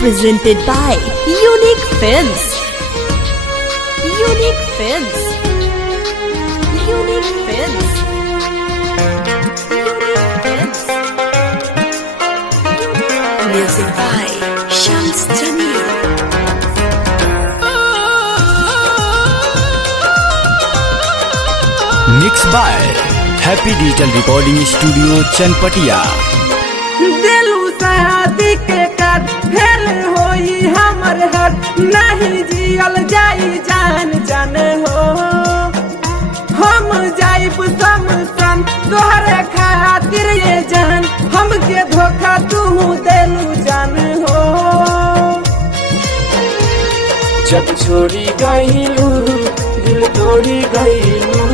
presented by Unique Films. Unique Films. Unique Films. Unique Films. Music by Shams Jamil. Mixed by Happy Digital Recording Studio Chanpatia. दिलू शादी के कर fail होई हमर हर नहीं जियल जाई जान जान हो। हम जाइब समसन तोहरे खातिर ये जान हमके धोखा तू देलू जान हो। जब छोड़ी गईलू दिल तोड़ी गईलू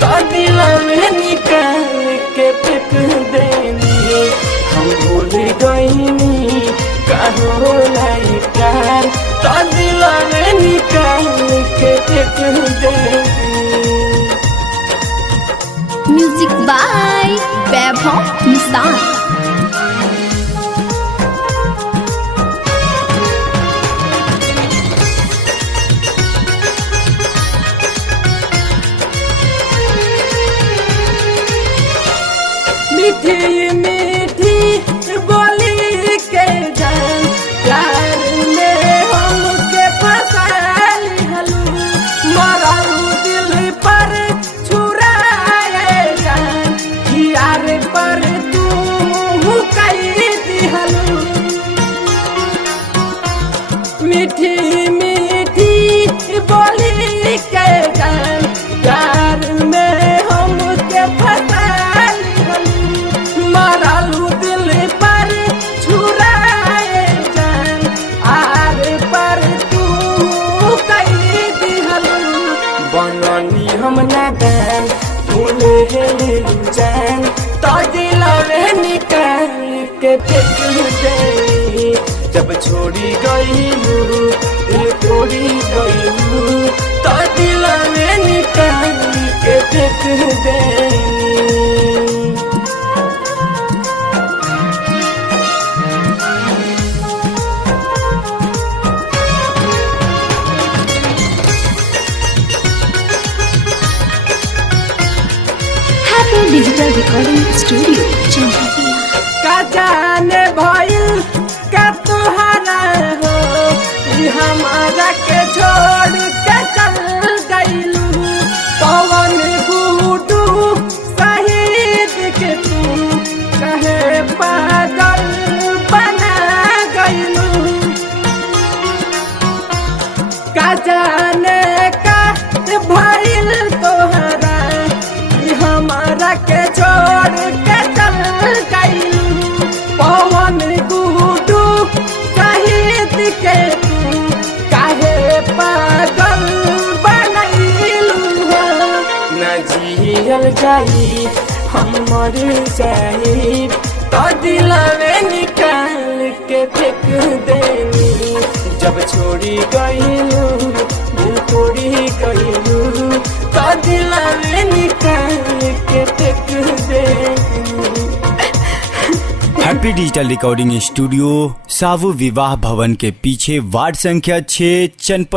तो दिल में निकाल के फेंक देनी। हम भूल गईनी कहो लाई प्यार तो दिल में निकाल के फेंक देनी। Music by Vaibhav Nissan. मीठी मीठी बोली के जान प्यार में हमके फंसा लिहलू। मरलू दिल पर छुराए जान यार पर तू कई दिहलू। मीठी मीठी बोली के जान प्यार में हमके फंसा मरलू दिल पर छुराए जान आर पर तू कई दिहलू। बननी हम नादान तूने हेलू जान तो दिलवे निकाल के फेंक देनी। जब छोड़ी गईलू दिल तोड़ी गईलू तो दिलवे निकाल के फेंक देनी। Happy Digital Recording Studio Chanpatia. का जाने भइल का तुहरा हो ई हमारा के छोड़ के चल गईलू। पवन गुडू शहीद के तू कहे पागल बना गईलू। का जाने का भइल तोहरा ई हमारा के छोड़ के चल गईलू। पवन गुडू शहीद के तू काहे पागल बनैलू हो। न जियल जाई हम मर जाई तो दिलवे निकाल के फेंक देनी। जब छोड़ी गईलू दिल तोड़ी गईलू तो दिलवे निकाल के फेंक देनी। हैप्पी डिजिटल रिकॉर्डिंग स्टूडियो सावु विवाह भवन के पीछे वार्ड संख्या 6 चनपटिया।